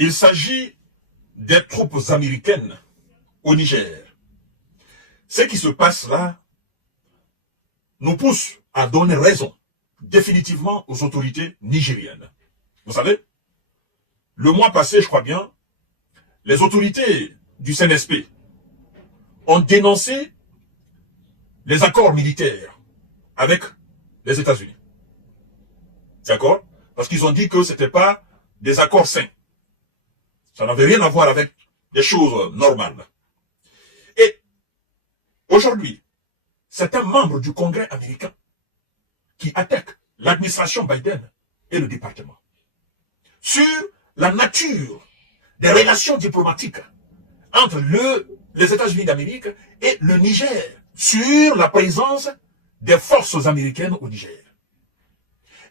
Il s'agit des troupes américaines au Niger. Ce qui se passe là nous pousse à donner raison définitivement aux autorités nigériennes. Vous savez, le mois passé, je crois bien, les autorités du CNSP ont dénoncé les accords militaires avec les États-Unis. D'accord? Parce qu'ils ont dit que ce n'était pas des accords sains. Ça n'avait rien à voir avec des choses normales. Et aujourd'hui, c'est un membre du Congrès américain qui attaque l'administration Biden et le département sur la nature des relations diplomatiques entre les États-Unis d'Amérique et le Niger, sur la présence des forces américaines au Niger.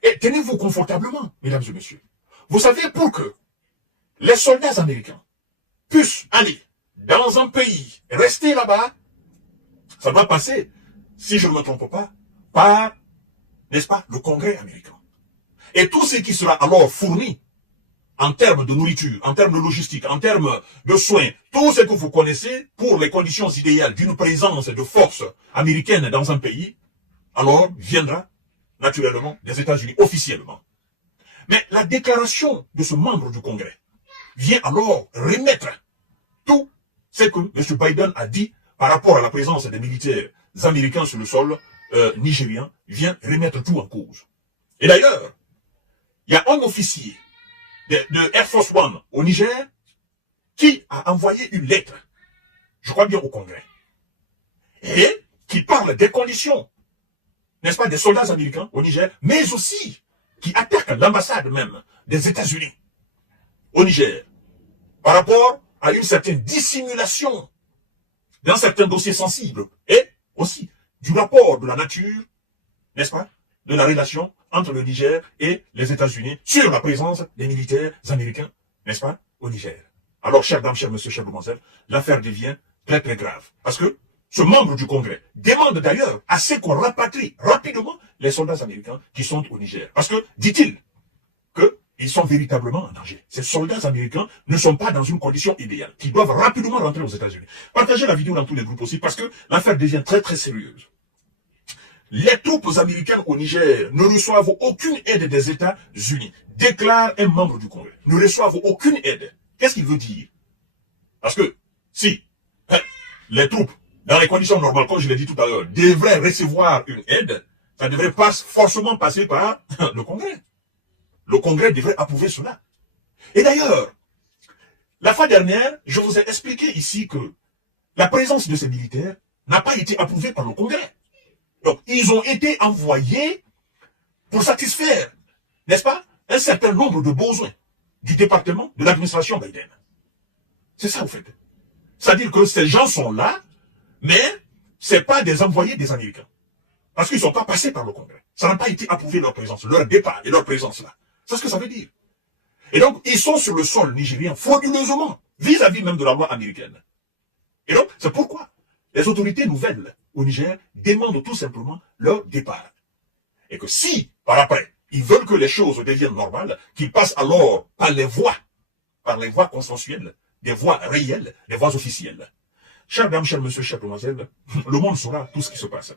Et tenez-vous confortablement, mesdames et messieurs. Vous savez, pour que les soldats américains puissent aller dans un pays, rester là-bas, ça doit passer, si je ne me trompe pas, par, n'est-ce pas, le Congrès américain. Et tout ce qui sera alors fourni en termes de nourriture, en termes de logistique, en termes de soins, tout ce que vous connaissez pour les conditions idéales d'une présence de forces américaines dans un pays, alors viendra naturellement des États-Unis officiellement. Mais la déclaration de ce membre du Congrès vient alors remettre tout ce que M. Biden a dit par rapport à la présence des militaires américains sur le sol nigérien, vient remettre tout en cause. Et d'ailleurs, il y a un officier de Air Force One au Niger qui a envoyé une lettre, je crois bien au Congrès, et qui parle des conditions, n'est-ce pas, des soldats américains au Niger, mais aussi qui attaque l'ambassade même des États-Unis au Niger par rapport à une certaine dissimulation dans certains dossiers sensibles et aussi du rapport de la nature, n'est-ce pas, de la relation entre le Niger et les États-Unis sur la présence des militaires américains, n'est-ce pas, au Niger. Alors, chers dames, chers messieurs, chers demoiselles, l'affaire devient très très grave. Parce que ce membre du Congrès demande d'ailleurs à ce qu'on rapatrie rapidement les soldats américains qui sont au Niger. Parce que, dit-il, qu'ils sont véritablement en danger. Ces soldats américains ne sont pas dans une condition idéale, qui doivent rapidement rentrer aux États-Unis. Partagez la vidéo dans tous les groupes aussi, parce que l'affaire devient très très sérieuse. Les troupes américaines au Niger ne reçoivent aucune aide des États-Unis, déclare un membre du Congrès. Ne reçoivent aucune aide. Qu'est-ce qu'il veut dire? Parce que si les troupes, dans les conditions normales, comme je l'ai dit tout à l'heure, devraient recevoir une aide, ça devrait pas forcément passer par le Congrès. Le Congrès devrait approuver cela. Et d'ailleurs, la fois dernière, je vous ai expliqué ici que la présence de ces militaires n'a pas été approuvée par le Congrès. Donc, ils ont été envoyés pour satisfaire, n'est-ce pas, un certain nombre de besoins du département de l'administration Biden. C'est ça, vous faites. C'est-à-dire que ces gens sont là, mais c'est pas des envoyés des Américains. Parce qu'ils ne sont pas passés par le Congrès. Ça n'a pas été approuvé leur présence, leur départ et leur présence là. C'est ce que ça veut dire. Et donc, ils sont sur le sol nigérien frauduleusement, vis-à-vis même de la loi américaine. Et donc, c'est pourquoi les autorités nouvelles au Niger demandent tout simplement leur départ. Et que si, par après, ils veulent que les choses deviennent normales, qu'ils passent alors par les voies consensuelles, des voies réelles, des voies officielles. Chers dames, chers messieurs, chères demoiselles, le monde saura tout ce qui se passe.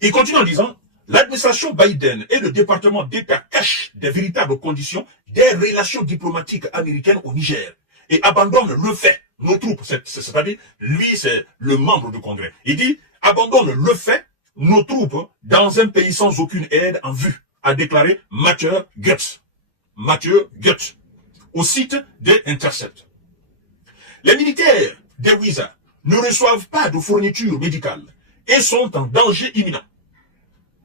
Il continue en disant, l'administration Biden et le département d'État cachent des véritables conditions des relations diplomatiques américaines au Niger et abandonnent le fait, nos troupes, c'est-à-dire, lui c'est le membre du Congrès, il dit, abandonne le fait, nos troupes, dans un pays sans aucune aide en vue, a déclaré Mathieu Goetz, au site des Intercept. Les militaires des WISA ne reçoivent pas de fournitures médicales et sont en danger imminent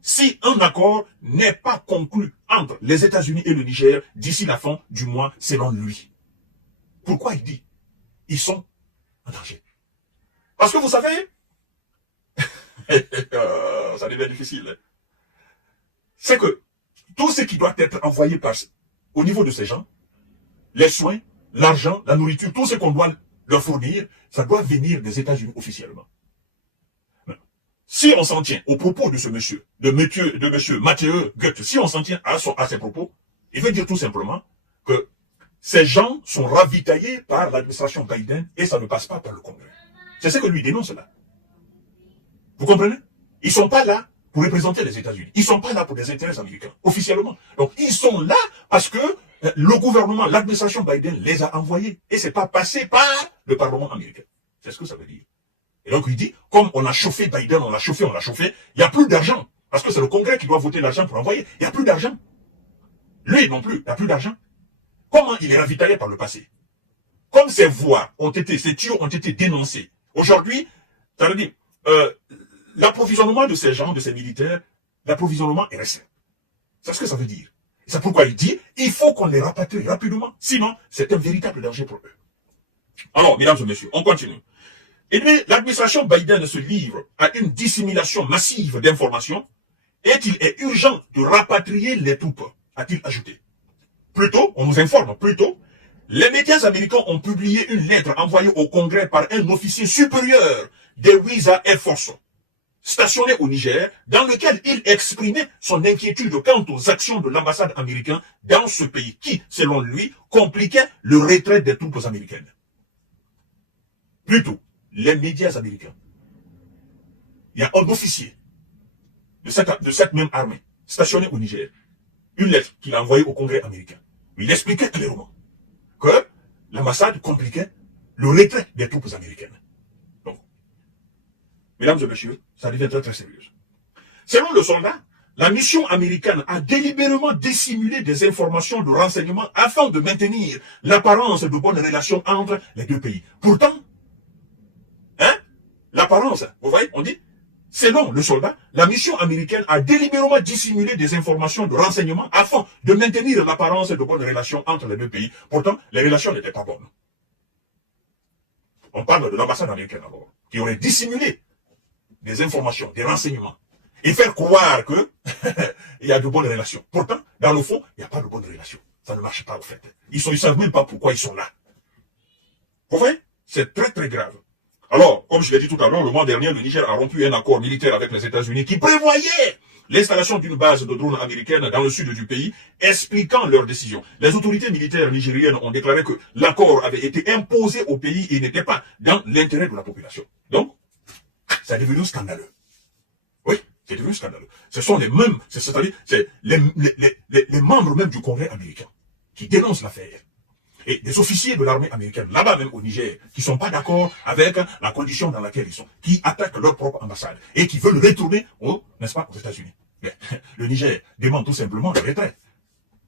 si un accord n'est pas conclu entre les États-Unis et le Niger d'ici la fin du mois, selon lui. Pourquoi il dit ils sont en danger? Parce que vous savez, ça devient difficile. C'est que tout ce qui doit être envoyé au niveau de ces gens, les soins, l'argent, la nourriture, tout ce qu'on doit leur fournir, ça doit venir des États-Unis officiellement. Si on s'en tient aux propos de ce monsieur, de monsieur Mathieu Goetz, si on s'en tient à ses propos, il veut dire tout simplement que ces gens sont ravitaillés par l'administration Biden et ça ne passe pas par le Congrès. C'est ce que lui dénonce là. Vous comprenez? Ils ne sont pas là pour représenter les États-Unis. Ils ne sont pas là pour des intérêts américains, officiellement. Donc, ils sont là parce que le gouvernement, l'administration Biden les a envoyés. Et ce n'est pas passé par le Parlement américain. C'est ce que ça veut dire. Et donc, il dit, comme on a chauffé Biden, on l'a chauffé, il n'y a plus d'argent. Parce que c'est le Congrès qui doit voter l'argent pour envoyer. Il n'y a plus d'argent. Lui non plus, il n'y a plus d'argent. Comment il est ravitaillé par le passé? Comme ces voix ont été, ces tuyaux ont été dénoncés. Aujourd'hui, ça veut dire, l'approvisionnement de ces gens, de ces militaires, l'approvisionnement est resté. C'est ce que ça veut dire. C'est pourquoi il dit, il faut qu'on les rapatrie rapidement. Sinon, c'est un véritable danger pour eux. Alors, mesdames et messieurs, on continue. Et bien, l'administration Biden se livre à une dissémination massive d'informations et il est urgent de rapatrier les troupes, a-t-il ajouté. Plutôt, on nous informe, plutôt, les médias américains ont publié une lettre envoyée au Congrès par un officier supérieur des Reserve Air Force, stationné au Niger, dans lequel il exprimait son inquiétude quant aux actions de l'ambassade américaine dans ce pays qui, selon lui, compliquait le retrait des troupes américaines. Plutôt, les médias américains. Il y a un officier de cette même armée, stationné au Niger, une lettre qu'il a envoyée au Congrès américain. Il expliquait clairement que l'ambassade compliquait le retrait des troupes américaines. Donc, mesdames et messieurs, ça devient très très sérieux. Selon le soldat, la mission américaine a délibérément dissimulé des informations de renseignement afin de maintenir l'apparence de bonnes relations entre les deux pays. Pourtant, l'apparence, vous voyez, on dit, selon le soldat, la mission américaine a délibérément dissimulé des informations de renseignement afin de maintenir l'apparence de bonnes relations entre les deux pays. Pourtant, les relations n'étaient pas bonnes. On parle de l'ambassade américaine alors, qui aurait dissimulé des informations, des renseignements, et faire croire que il y a de bonnes relations. Pourtant, dans le fond, il n'y a pas de bonnes relations. Ça ne marche pas au fait. Ils ne savent même pas pourquoi ils sont là. Vous voyez? C'est très très grave. Alors, comme je l'ai dit tout à l'heure, le mois dernier, le Niger a rompu un accord militaire avec les États-Unis qui prévoyait l'installation d'une base de drones américaine dans le sud du pays, expliquant leur décision. Les autorités militaires nigériennes ont déclaré que l'accord avait été imposé au pays et n'était pas dans l'intérêt de la population. Donc, ça est devenu scandaleux. Oui, c'est devenu scandaleux. Ce sont les mêmes, c'est-à-dire, c'est les membres même du Congrès américain qui dénoncent l'affaire. Et des officiers de l'armée américaine, là-bas même au Niger, qui ne sont pas d'accord avec la condition dans laquelle ils sont, qui attaquent leur propre ambassade et qui veulent retourner n'est-ce pas, aux États-Unis. Le Niger demande tout simplement le retrait.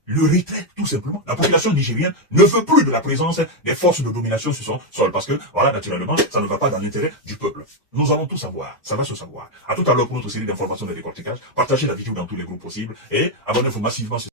Le retrait, tout simplement. La population nigérienne ne veut plus de la présence des forces de domination sur son sol, parce que, voilà, naturellement, ça ne va pas dans l'intérêt du peuple. Nous allons tout savoir, ça va se savoir. À tout à l'heure pour notre série d'informations de décortiquage. Partagez la vidéo dans tous les groupes possibles et abonnez-vous massivement sur